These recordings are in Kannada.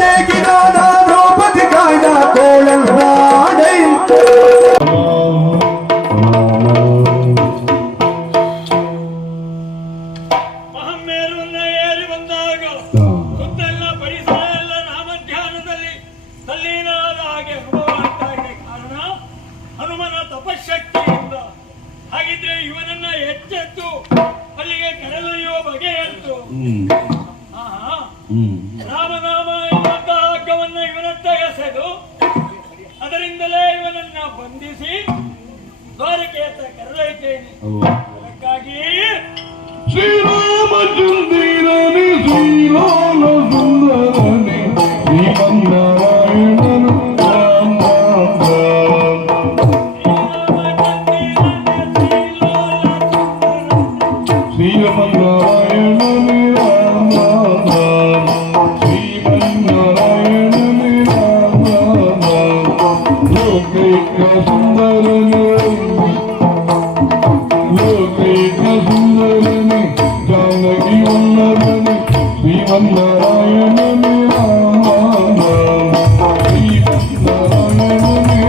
ತೆಗಿದಾದ ದ್ರೌಪದಿ ಕಾಯ್ದ ಕೋಳಲ್ನಾಡೈ ಮಹಮ್ಮೇರುವನ್ನ ಏರಿ ಬಂದಾಗ ಸುತ್ತೆಲ್ಲ ಪರಿಸರ ಎಲ್ಲ ನಾಮಧ್ಯಾನದಲ್ಲಿ ತಲ್ಲೀನಾದ ಹಾಗೆ ಅನುಭವವಾಗ್ತಾ ಇದೆ. ಕಾರಣ ಹನುಮನ ತಪಶಕ್ತಿಯಿಂದ. ಹಾಗಿದ್ರೆ ಇವನನ್ನ ಎಚ್ಚೆತ್ತು ಅಲ್ಲಿಗೆ ಕರೆದೊಯ್ಯುವ ಬಗೆಯಂತು. ರಾಮನಾಮ ಎನ್ನುವಂತಹ ಹಗ್ಗವನ್ನ ಇವನತ್ತ ಎಸೆದು ಅದರಿಂದಲೇ ಇವನನ್ನ ಬಂಧಿಸಿ ದ್ವಾರಕೆಯತ್ತ ಕರೆದೊಯ್ತೇನೆ. ಅದಕ್ಕಾಗಿ ಶ್ರೀರಾಮಚಂದ್ರನೇ ಶ್ರೀರಾಮ ಸುಂದರನೇ ಶ್ರೀಮನ್ನಾರಾಯಣನು ಶ್ರೀಮನ್ನಾರಾಯಣನೇ ರಾಮ ಶ್ರೀಮನ್ನಾರಾಯಣನೇ ರಾಮ ಲೋಕೈಕ ಸುಂದರನೇ ಲೋಕೈಕ ಸುಂದರನೇ ಜಾನಕಿ ವಲ್ಲಭನೇ ಶ್ರೀಮನ್ನಾರಾಯಣನೇ ರಾಮ ಶ್ರೀಮನ್ನಾರಾಯಣನೇ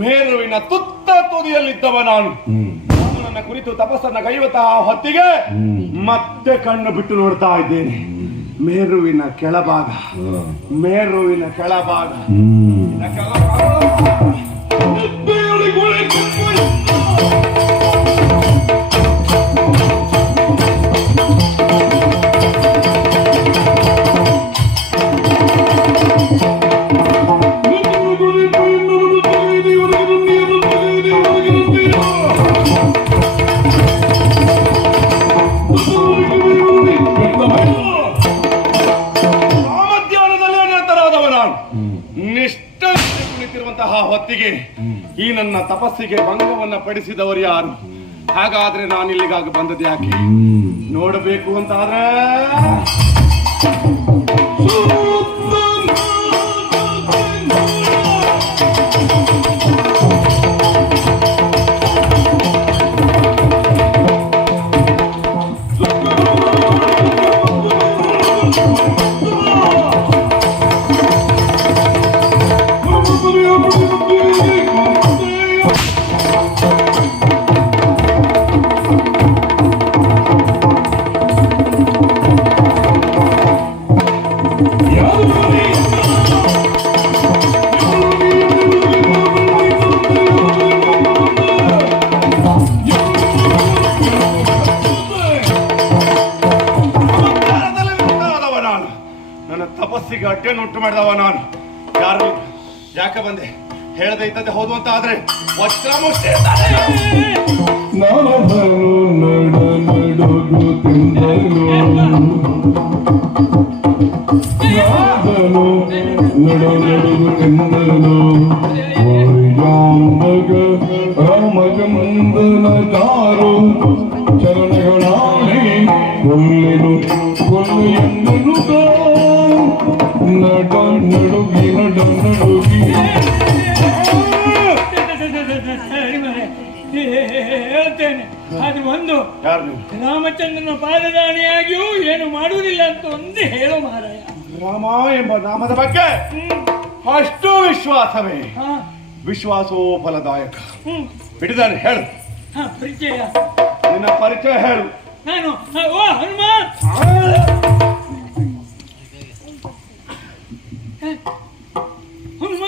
ಮೇರುವಿನ ತುತ್ತ ತುದಿಯಲ್ಲಿದ್ದವ ನಾನು. ನನ್ನ ಕುರಿತು ತಪಸ್ಸನ್ನ ಕೈಯುವಂತಹ ಹೊತ್ತಿಗೆ ಮತ್ತೆ ಕಣ್ಣು ಬಿಟ್ಟು ನೋಡ್ತಾ ಇದ್ದೇನೆ. ಮೇರುವಿನ ಕೆಳಭಾಗ, ಮೇರುವಿನ ಕೆಳಭಾಗ ಹೊತ್ತಿಗೆ ಈ ನನ್ನ ತಪಸ್ಸಿಗೆ ಭಂಗವನ್ನ ಪಡಿಸಿದವರು ಯಾರು? ಹಾಗಾದ್ರೆ ನಾನು ಇಲ್ಲಿಗಾಗಿ ಬಂದದ್ದು ಯಾಕೆ? ನೋಡಬೇಕು ಅಂತಾದ್ರೆ ತಪಸ್ಸಿಗೆ ಅಡ್ಡಿಯನ್ನು ಉಂಟು ಮಾಡಿದವ ನಾನು. ಯಾರು ಯಾಕೆ ಬಂದೆ? ಹೇಳದೆ ಇದ್ದದೆ ಹೌದು ಅಂತ ಆದ್ರೆ ವಜ್ರ ಮುಷ್ಟಿ ರಾಮಚಂದ್ರನ ಚಾರು ಚರಣಗಳಾಣಿ ಕೊಲ್ಲೆನು ಕೊಲ್ಲು ಎಂದನು ನಡ ನಡುಗಿ ನಡ ನಡುಗಿ ಹೇಳ್ತೇನೆ. ಅದು ಒಂದು ರಾಮಚಂದ್ರನ ಪಾದದಾಣಿಯಾಗಿಯೂ ಏನು ಮಾಡುವುದಿಲ್ಲ ಅಂತ ಒಂದೇ ಹೇಳೋ ಮಹಾರಾಯ. ರಾಮ ಎಂಬ ನಾಮದ ಬಗ್ಗೆ ಅಷ್ಟು ವಿಶ್ವಾಸವೇ? ವಿಶ್ವಾಸೋ ಫಲದಾಯಕ. ಬಿಡಿದಾನೆ ಹೇಳು. ಪರಿಚಯ, ನಿನ್ನ ಪರಿಚಯ ಹೇಳು. ನಾನು ಹನುಮ. ಹನುಮ,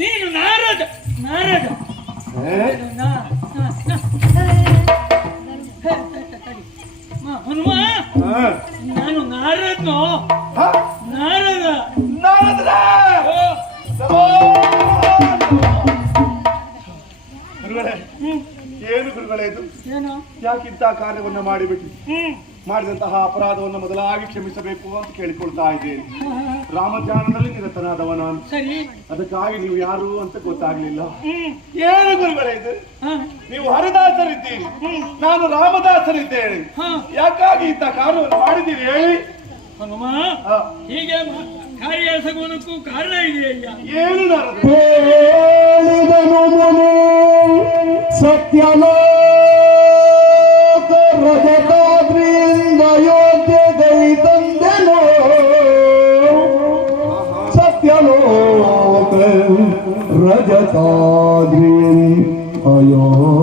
ನೀನು ನಾರದ. ನಾರದ ಹನುಮ, ನಾನು ನಾರದ್ನೋ. ನಾರದ ಯಾಕಿಂತ ಕಾರ್ಯವನ್ನ ಮಾಡಿಬಿಟ್ಟು ಮಾಡಿದಂತಹ ಅಪರಾಧವನ್ನು ಮೊದಲಾಗಿ ಕ್ಷಮಿಸಬೇಕು ಅಂತ ಕೇಳಿಕೊಳ್ತಾ ಇದ್ದೇನೆ. ರಾಮಧ್ಯಾನದಲ್ಲಿ ನಿರತನಾದವ ನಾನು. ಸರಿ. ಅದಕ್ಕಾಗಿ ನೀವು ಯಾರು ಅಂತ ಗೊತ್ತಾಗ್ಲಿಲ್ಲ. ಏನು ಗುರುಗಳೇ ಇದು? ನೀವು ಹರಿದಾಸರಿದ್ದೀರಿ, ನಾನು ರಾಮದಾಸರಿದ್ದೇನೆ. ಯಾಕಾಗಿ ಇಂಥ ಕಾರ್ಯವನ್ನು ಮಾಡಿದ್ದೀರಿ ಹೇಳಿ? ಹನುಮ, ಹೀಗೆ ಕಾರ್ಯ ಎಸಗುವುದಕ್ಕೂ ಕಾರಣ ಇದೆಯಯ್ಯ. ಏನು ನಾರದೆ? ಹೇಳಿದನು ಮುನಿ ಸತ್ಯಲೋಕ ರಜತಾದ್ರಿಂದ ಅಯೋಧ್ಯೆಗೈತಂದೆನೋ. ಸತ್ಯಲೋಕ ರಜತಾದ್ರಿ ಅಯೋಧ್ಯೆಗೈತಂದೆನೋ.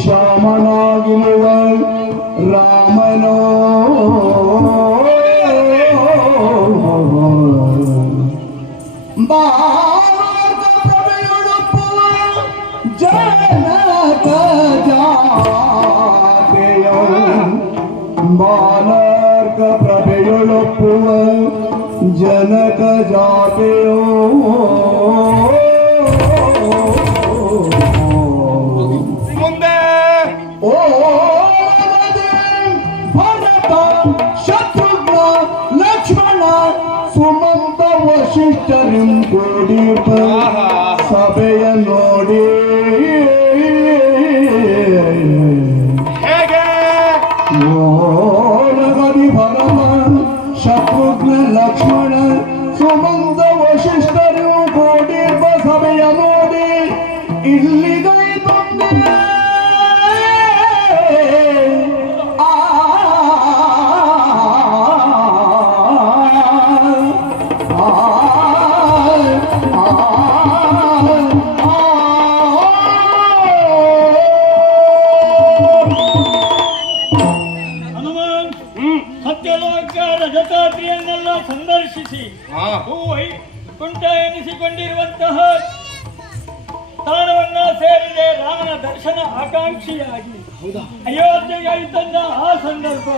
ಶ್ಯಾಮನಾಗಿರುವ ರಾಮನೋ ಬಾಳೊಳಪ್ಪುವ ಜನಕ ಜಾತೆಯ ಬಾಲರ್ಕ ಪ್ರಭೆಯೊಳಪ್ಪುವ ಜನಕ ಜಾತೆಯೋ. ಓ ಭರತ ಶತ್ರುಘ್ನ ಲಕ್ಷ್ಮಣ ಸುಮಂತ ವಶಿಷ್ಠರಿಂ ಕೂಡಿ ಸಭೆಯ ನೋಡಿ ಓರಗದಿ ಭರತ ಶತ್ರುಘ್ನ ಲಕ್ಷ್ಮಣ ಸುಮಂತ ವಶಿಷ್ಠರಿಂ ಕೂಡಿ ಸಭೆಯ ನೋಡಿ ಇಲ್ಲಿಗೈ ಬಂದೆ. ರಜತಾದ್ರಿಯನ್ನೆಲ್ಲ ಸಂದರ್ಶಿಸಿ ಕುಂಠ ಎನಿಸಿಕೊಂಡಿರುವಂತಹ ಸ್ಥಾನವನ್ನ ಸೇರಿದೆ ರಾಮನ ದರ್ಶನ ಆಕಾಂಕ್ಷಿಯಾಗಿ ಅಯೋಧ್ಯೆಗೆ ತಂದ ಆ ಸಂದರ್ಭ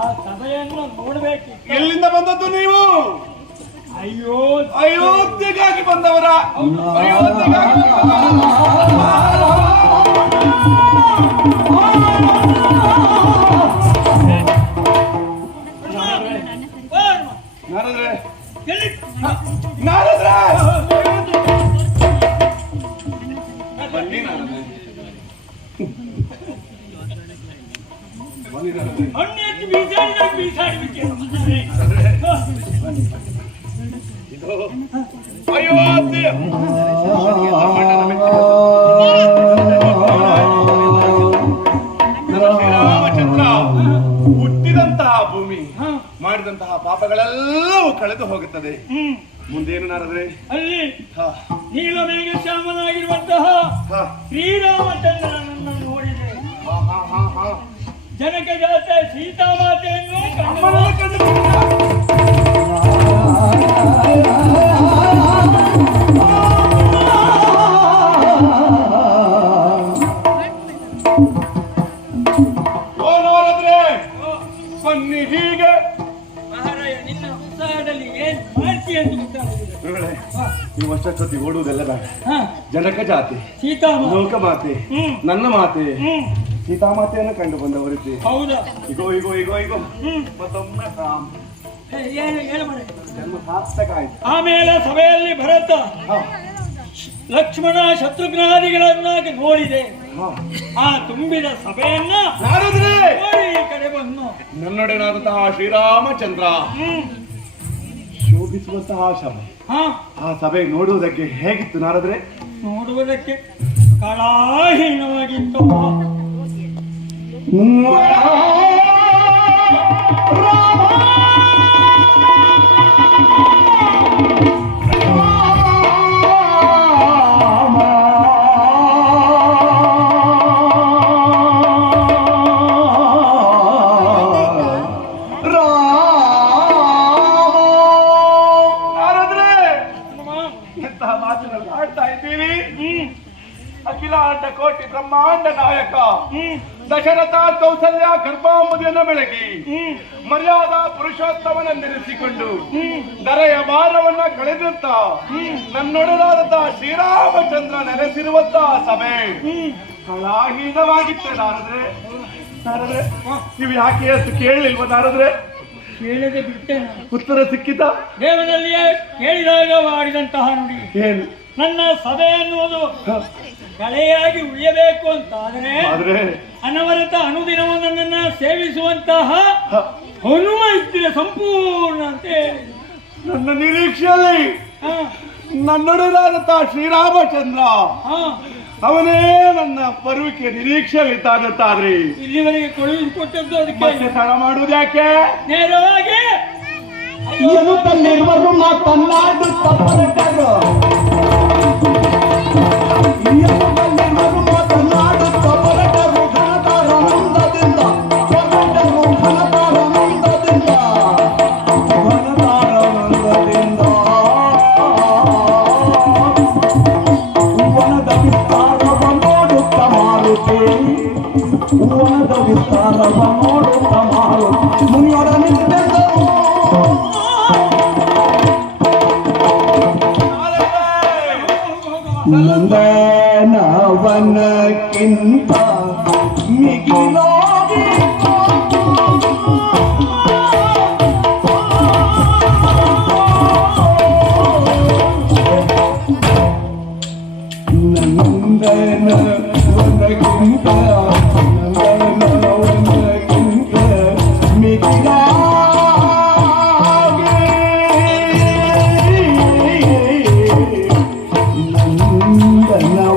ಆ ಸಭೆಯನ್ನು ನೋಡಬೇಕು. ಎಲ್ಲಿಂದ ಬಂದದ್ದು ನೀವು? ಅಯೋಧ್ಯೆಗಾಗಿ ಬಂದವರ? ಅಯೋಧ್ಯೆಗಾಗಿ ಶ್ರೀರಾಮಚಂದ್ರ ಹುಟ್ಟಿದಂತಹ ಭೂಮಿ ಮಾಡಿದಂತಹ ಪಾಪಗಳೆಲ್ಲವೂ ಕಳೆದು ಹೋಗುತ್ತದೆ. ಮುಂದೇನು ನಾರದ್ರೆ? ಅಲ್ಲಿ ನೀಲಮೇಘ ಶ್ಯಾಮನಾಗಿರುವಂತಹ ಶ್ರೀರಾಮಚಂದ್ರನನ್ನು ನೋಡಿದೆ. ಜನಕ ಜಾತೆ ಸೀತಾಮಾತೆಯನ್ನು ಕಂಡು ಬನ್ನಿ ಹೀಗೆ ಮಹಾರಾಯ ನಿನ್ನ ಉತ್ಸಾಹದಲ್ಲಿ ಏನ್ ಮಾಡ್ತೀಯ ಅಂತ ಗೊತ್ತಾಗುದಿಲ್ಲ. ನೀವು ಅಷ್ಟೊತ್ತಿ ಓಡುವುದೆಲ್ಲ ಬೇಡ. ಜನಕ ಜಾತಿ ಲೋಕ ಮಾತೆ ನನ್ನ ಮಾತೆ ಸೀತಾಮಾತೆಯನ್ನು ಕಂಡು ಬಂದವರಿದ್ದೆ. ಹೌದಾ? ಇಗೋ ಇಗೋ ಇಗೋ ಇಗೋ ಮತ್ತೊಮ್ಮೆ ಜನ್ಮ ಸಾರ್ಥಕ ಆಯ್ತು. ಆಮೇಲೆ ಸಭೆಯಲ್ಲಿ ಭರತ ಲಕ್ಷ್ಮಣ ಶತ್ರುಘ್ನಾದಿಗಳನ್ನಾಗಿ ನೋಡಿದೆ. ಆ ತುಂಬಿದ ಸಭೆಯನ್ನ ಈ ಕಡೆ ಬಂದು ನನ್ನೊಡನಾದಂತಹ ಶ್ರೀರಾಮಚಂದ್ರ ಶೋಭಿಸುವಂತಹ ಸಭೆ. ಆ ಸಭೆ ನೋಡುವುದಕ್ಕೆ ಹೇಗಿತ್ತು ನಾರದ್ರೆ? ನೋಡುವುದಕ್ಕೆ ಕಳಾಹೀನವಾಗಿತ್ತು. ಅಖಿಲಾಂಡ ಕೋಟಿ ಬ್ರಹ್ಮಾಂಡ ನಾಯಕ ದಶರಥ ಕೌಸಲ್ಯ ಗರ್ಭಾಂಬುದಿಯನ್ನು ಬೆಳಗಿ ಮರ್ಯಾದಾ ಪುರುಷೋತ್ತಮನೆಂದೆನಿಸಿಕೊಂಡು ದರೆಯ ಭಾರವನ್ನ ಕಳೆದುತ್ತ ನನ್ನೊಡನಾದಂತಹ ಶ್ರೀರಾಮಚಂದ್ರ ನೆಲೆಸಿರುವಂತಹ ಸಭೆ ಕಲಾಹೀನವಾಗಿತ್ತೆ ನಾರದ್ರೆ. ನಾರದ್ರೆ ನೀವು ಯಾಕೆ ಅಂತ ಕೇಳಲಿಲ್ವ ನಾರದ್ರೆ? ಕೇಳದೆ ಬಿಟ್ಟೆ. ಉತ್ತರ ಸಿಕ್ಕಿತ? ದೇವನಲ್ಲಿಯೇ ಕೇಳಿದಾಗ ಮಾಡಿದಂತಹ ನುಡಿ ಏನು? ನನ್ನ ಸಭೆ ಅನ್ನುವುದು ಕಳೆಯಾಗಿ ಉಳಿಯಬೇಕು ಅಂತ ಆದ್ರೆ ಅನವರತ ಅನುದಿನವೂ ನನ್ನನ್ನ ಸೇವಿಸುವಂತಹ ಹನುಮ ಇದ್ರೆ ಸಂಪೂರ್ಣ ಅಂತ ಹೇಳಿ ನನ್ನ ನಿರೀಕ್ಷೆಯಲ್ಲಿ ನನ್ನೊಡನಾದಂತಹ ಶ್ರೀರಾಮಚಂದ್ರ ಅವನೇ ನನ್ನ ಬರುವಿಕೆ ನಿರೀಕ್ಷೆಯಲ್ಲಿದ್ದಾನಂತಾದ್ರಿ ಇಲ್ಲಿವರೆಗೆ ಕಳುಹಿಸಿಕೊಟ್ಟದ್ದು ಅದಕ್ಕೆ ಮತ್ತೆ ತಡ ಮಾಡುವುದು ಯಾಕೆ? ನೇರವಾಗಿ ಎನ್ನುತ್ತಲ್ಲಿರುವರು ಮಾತನ್ನಾಡುತ್ತ ಹೊರಟರು. ಎನ್ನುತ್ತಲ್ಲಿರುವರು ಮಾತನ್ನಾಡುತ್ತ ಹೊರಟರು. ಘನತಾರಾನಂದದಿಂದ ಹೊರಟರು. ಘನತಾರಾನಂದದಿಂದ ಘನತಾರಾನಂದದಿಂದ ವನದ ವಿಸ್ತಾರವ ನೋಡುತ್ತ ಮಾರುತಿ. ವನದ ವಿಸ್ತಾರವ ನೋಡುತ್ತ ಮಾರುತಿ ಮುನಿಯೊಡ ನಿಂತೆಂದರು. ನಂದನವನಕ್ಕಿಂತ ಮಿಗಿಲಾಗಿ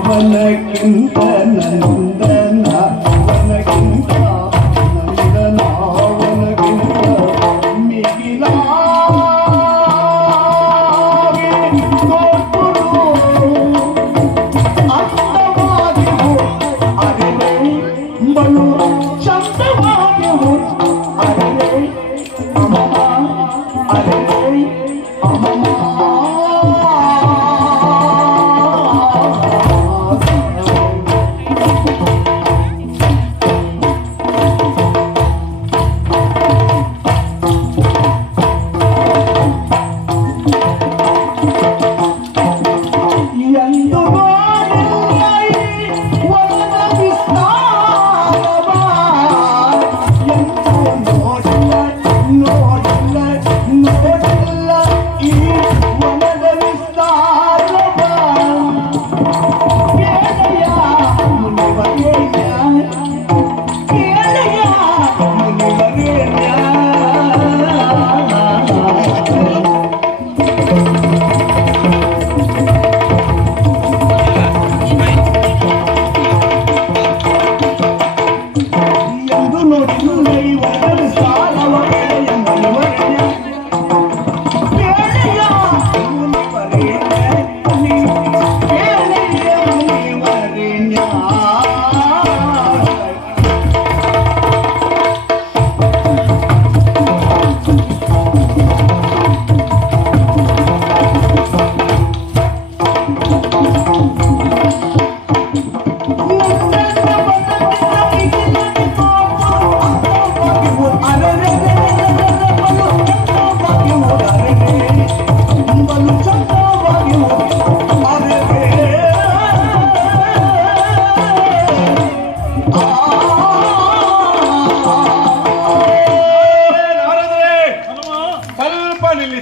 ನಂದನವನಕ್ಕಿಂತ ನಂದನವನಕ್ಕಿಂತ ನಂದನವನಕ್ಕಿಂತ ನಂದನವನಕ್ಕಿಂತ ಮಿಗಿಲಾಗಿ ತೋರ್ಪುಡು ಅಂದವಾಗಿವು ಅರಿವೆ ಬಲು ಚಂದವಾಗಿವು ಅರಿವೆ ಅಮಮ ಅರಿವೆ ಅಮಮ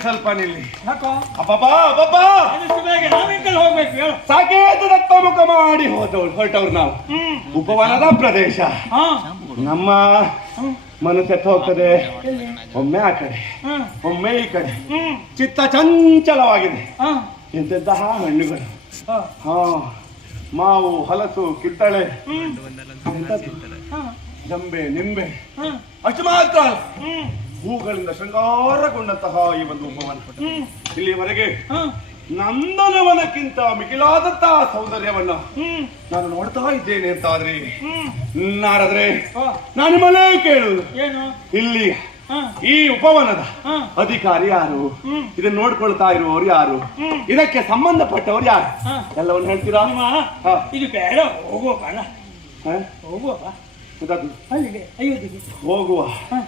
ಸ್ವಲ್ಪ ನಿಲ್ಲಿ. ಯಾಕೋ ಅಬ್ಬಬ್ಬಾ ಅಬ್ಬಬ್ಬಾ ಆದಷ್ಟು ಬೇಗ ನಾವಿಂಕಲ್ ಹೋಗ್ಬೇಕು ಹೇಳು. ಸಾಕೇತು ದತ್ತ ಮುಖ ಮಾಡಿ ಹೊರಟವ್ರು ನಾವು. ಉಪವನದ ಪ್ರದೇಶ ನಮ್ಮ ಮನಸ್ಸೆತ್ತು ಹೋಗ್ತದೆ. ಒಮ್ಮೆ ಆ ಕಡೆ ಒಮ್ಮೆ ಈ ಕಡೆ ಚಿತ್ತ ಚಂಚಲವಾಗಿದೆ. ಎಂತೆಂತಹ ಹಣ್ಣುಗಳು, ಹಾ ಮಾವು, ಹಲಸು, ಕಿತ್ತಳೆ, ಜಂಬೆ, ನಿಂಬೆ, ಅಷ್ಟು ಮಾತ್ರ ಹೂಗಳಿಂದ ಶೃಂಗಾರಗೊಂಡಂತಹ ಈ ಒಂದು ಉಪವನ. ಇಲ್ಲಿಯವರೆಗೆ ನಂದನವನಕ್ಕಿಂತ ಮಿಗಿಲಾದಂತಹ ಸೌಂದರ್ಯವನ್ನ ನಾನು ನೋಡ್ತಾ ಇದ್ದೇನೆ ಅಂತಾದ್ರೆ ನಾರದ್ರೆ ನಾನು ನಿಮ್ಮಲ್ಲೇ ಕೇಳುವುದು, ಇಲ್ಲಿ ಹಾ. ಈ ಉಪವನದ ಹಾ. ಅಧಿಕಾರಿ ಯಾರು, ಇದನ್ನ ನೋಡ್ಕೊಳ್ತಾ ಇರುವವರು ಯಾರು, ಇದಕ್ಕೆ ಸಂಬಂಧಪಟ್ಟವರು ಯಾರು ಹಾ. ಎಲ್ಲವನ್ನು ಹೇಳ್ತೀರಾ? ಹನುಮ, ಹಾ. ಇದು ಬೇಡ, ಹೋಗುವ ಬಣ, ಹ? ಹೋಗುವ ಬಾ. ಗೊತ್ತಾಯ್ತು? ಅಲ್ಲಿಗೆ ಅಯೋಧ್ಯೆಗೆ. ಹೋಗುವ ಹಾ.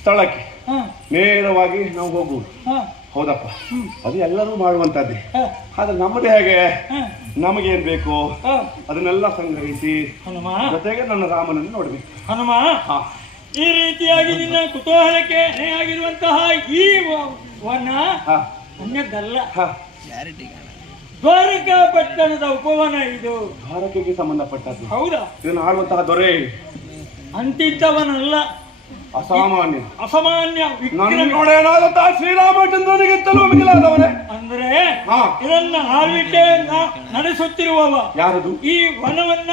ಸ್ಥಳಕ್ಕೆ ಹಾ. ನೇರವಾಗಿ ನಾವು ಹೋಗುವುದು. ಹಾ. ಹೌದಪ್ಪ, ಅದು ಎಲ್ಲರೂ ಮಾಡುವಂತದ್ದೇ. ಹಾ. ಆದ್ರೆ ನಮ್ಮದು ಹೇಗೆ, ಹಾ. ನಮಗೇನ್ ಬೇಕು ಹಾ. ಅದನ್ನೆಲ್ಲ ಸಂಗ್ರಹಿಸಿ ಹನುಮ, ಜೊತೆಗೆ ನನ್ನ ರಾಮನನ್ನು ನೋಡ್ಬೇಕು. ಹನುಮ, ಹಾ. ಈ ರೀತಿಯಾಗಿ ನಿನ್ನ ಕುತೂಹಲಕ್ಕೆ ಆಗಿರುವಂತಹ ಈ ವನ ಹಾ. ಅನ್ಯದ್ದಲ್ಲ. ಹಾ. ದ್ವಾರಕಾ ಪಟ್ಟಣದ ಉಪವನ ಇದು. ಭಾರತಕ್ಕೆ ಸಂಬಂಧಪಟ್ಟದ್ದು. ಹೌದಾ? ಇದನ್ನು ಆಳುವಂತಹ ದೊರೆ ಅಂತಿದ್ದವನಲ್ಲ, ಅಸಾಮಾನ್ಯ, ಅಸಾಮಾನ್ಯ ನನ್ನ ವಿಕ್ರಮ. ನೋಡೇನಾದಂತಹ ಶ್ರೀರಾಮಚಂದ್ರನಿಗಿಂತಲೂ ಮಿಗಿಲಾದವನೇ. ಅಂದ್ರೆ ಹಾ. ಇದನ್ನ ಆಳ್ವಿಕೆ ನಡೆಸುತ್ತಿರುವವ, ಯಾರದು? ಈ ವನವನ್ನ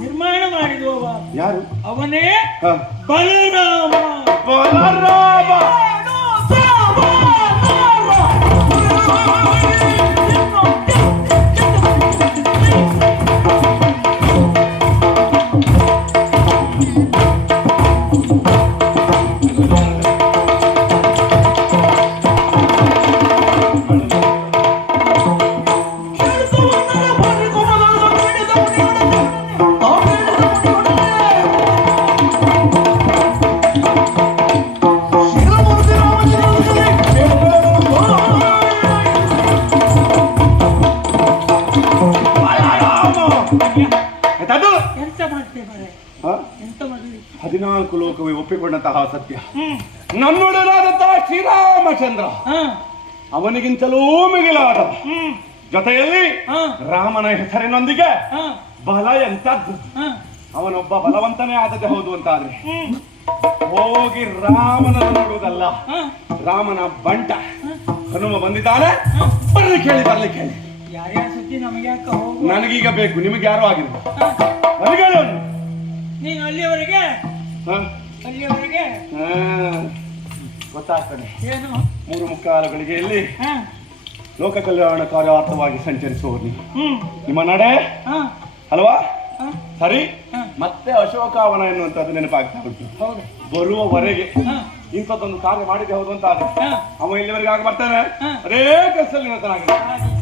ನಿರ್ಮಾಣ ಮಾಡಿರುವವ ಯಾರು? ಅವನೇ ಹಾ. ಬಲರಾಮ. ಬಲರಾಮ. ಎಂತದು? ಎಂತ ಮಾಡ್ತೇವೆ, ಹಾ? ಎಂತ ಮಾಡಿದ್ವಿ? 14 ಲೋಕವೇ ಒಪ್ಪಿಕೊಂಡಂತಹ ಸತ್ಯ ನನ್ನೊಡನಾದಂತಹ ಶ್ರೀರಾಮಚಂದ್ರ ಹಾ. ಅವನಿಗಿಂತಲೂ ಮಿಗಿಲಾದವ. ಜೊತೆಯಲ್ಲಿ ಹಾ. ರಾಮನ ಹೆಸರಿನೊಂದಿಗೆ ಹಾ. ಬಲ ಎಂತದ್ದು. ಹಾ. ಅವನೊಬ್ಬ ಬಲವಂತನೇ ಆದದ್ದೇ ಹೌದು ಅಂತಾದ್ರೆ ಹೋಗಿ ರಾಮನನ್ನು ನೋಡುವುದಲ್ಲ, ಹಾ. ರಾಮನ ಬಂಟ ಹನುಮ ಬಂದಿದ್ದಾನೆ, ಬರ್ಲಿ ಕೇಳಿ, ಬರ್ಲಿ ಕೇಳಿ. ಯಾರ್ಯಾರ ಸುದ್ದಿ ನಮಗೆ ಯಾಕೆ ಹೋಗು. ನನಗೀಗ ಬೇಕು, ನಿಮಗೆ ಯಾರು ಆಗಿಲ್ಲ. ಹಾ. ನನಗೆ ಹೇಳು ಅವನು. ನೀನು ಅಲ್ಲಿಯವರೆಗೆ ಹಾ? ಅಲ್ಲಿಯವರೆಗೆ ಹಾ. ಗೊತ್ತಾಗ್ತದೆ. ಏನು? 3:45 ಗಳಿಗೆಯಲ್ಲಿ ಹಾ. ಲೋಕ ಕಲ್ಯಾಣ ಕಾರ್ಯಾರ್ಥವಾಗಿ ಸಂಚರಿಸುವರು ನೀವು. ನಿಮ್ಮ ನಡೆ ಹಾ. ಅಲ್ವಾ? ಹಾ. ಸರಿ. ಹಾ. ಮತ್ತೆ ಅಶೋಕಾವನ ಎನ್ನುವಂತದ್ದು ನೆನಪಾಗ್ತಾ ಉಂಟು. ಹೌದು. ಬರುವವರೆಗೆ ಹಾ. ಇಂಥದ್ದೊಂದು ಕಾರ್ಯ ಮಾಡಿದೆ ಹೌದು ಅಂತ ಆದ್ರೆ ಹಾ. ಅವ ಇಲ್ಲಿವರೆಗೆ ಆಗ ಬರ್ತಾನೆ, ಹಾ. ಅದೇ ಕೆಲಸದಲ್ಲಿ ನಿರತನಾಗಿದೆ. ಹಾಗೆ.